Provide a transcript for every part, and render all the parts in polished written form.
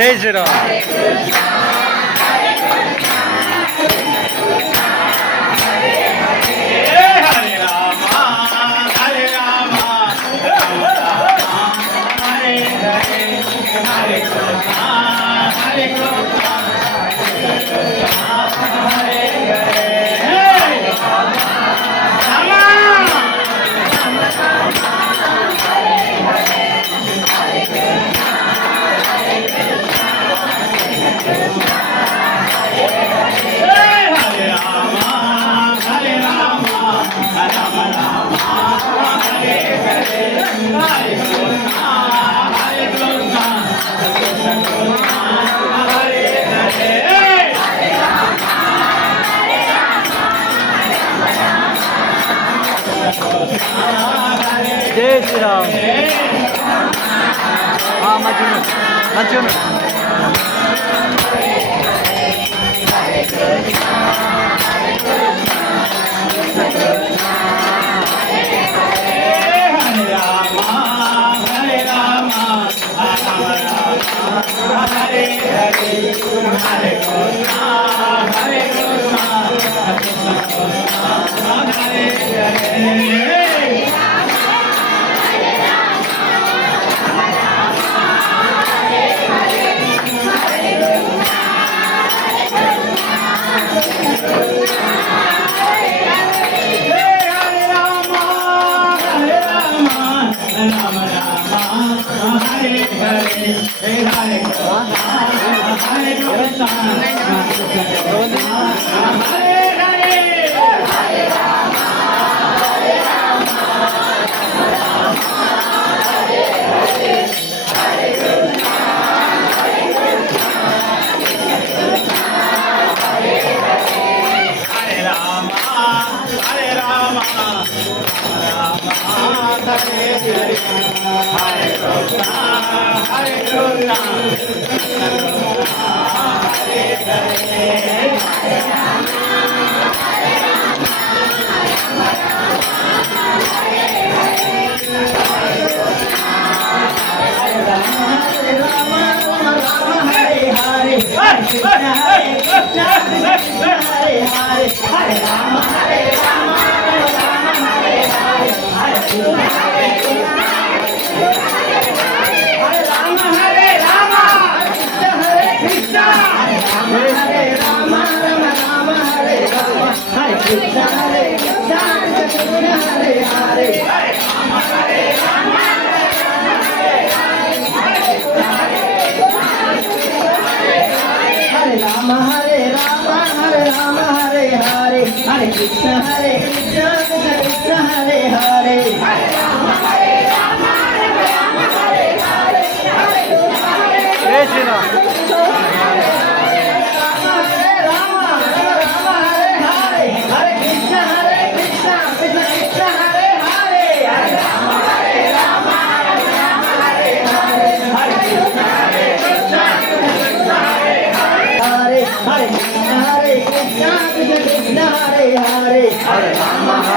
जय श्रीराम। जय श्रीराम। हाँ मंचून जय श्रीराम। हरे राम राम राम हरे हरे, हरे कृष्ण कृष्ण हरे हरे, हरे राम राम राम हरे हरे, हरे कृष्ण कृष्ण कृष्ण हरे हरे, हरे राम राम हरे हरे, हरे कृष्ण कृष्ण हरे हरे, हरे राम राम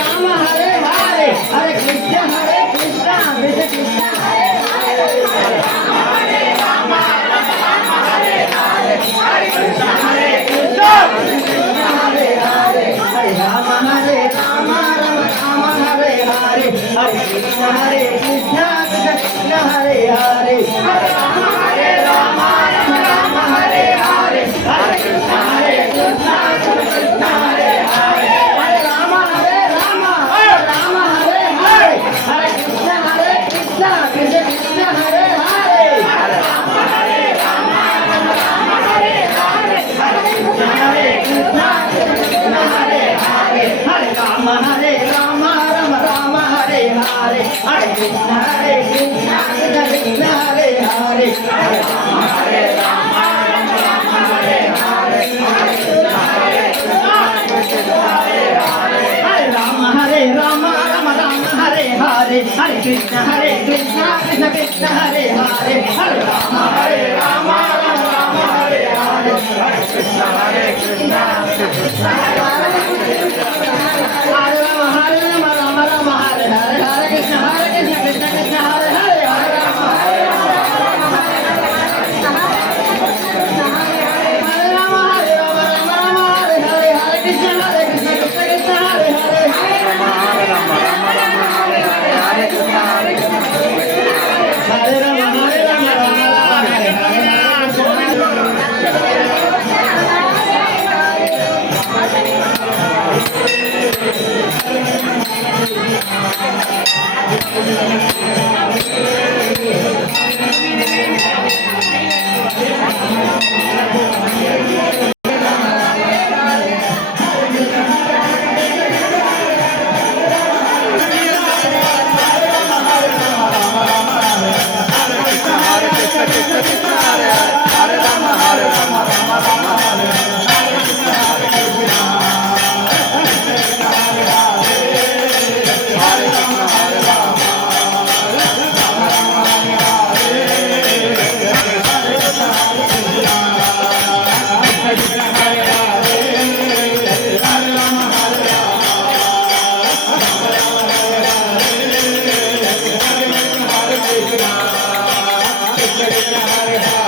राम हरे हरे, हरे कृष्ण कृष्ण हरे हरे, हरे राम राम हरे हरे, हरे कृष्ण कृष्ण हरे हरे, हरे राम राम हरे हरे, हरे कृष्ण कृष्ण हरे हरे, हरे राम राम हरे हरे, हरे कृष्ण कृष्ण हरे हरे, हरे राम राम हरे हरे, हरे कृष्ण कृष्ण हरे हरे, हरे राम राम हरे हरे, हरे कृष्ण कृष्ण हरे हरे, हरे राम राम हरे हरे, हरे कृष्ण कृष्ण कृष्ण हरे हरे, हरे राम राम हरे हरे, हरे कृष्ण कृष्ण हरे हरे। Hare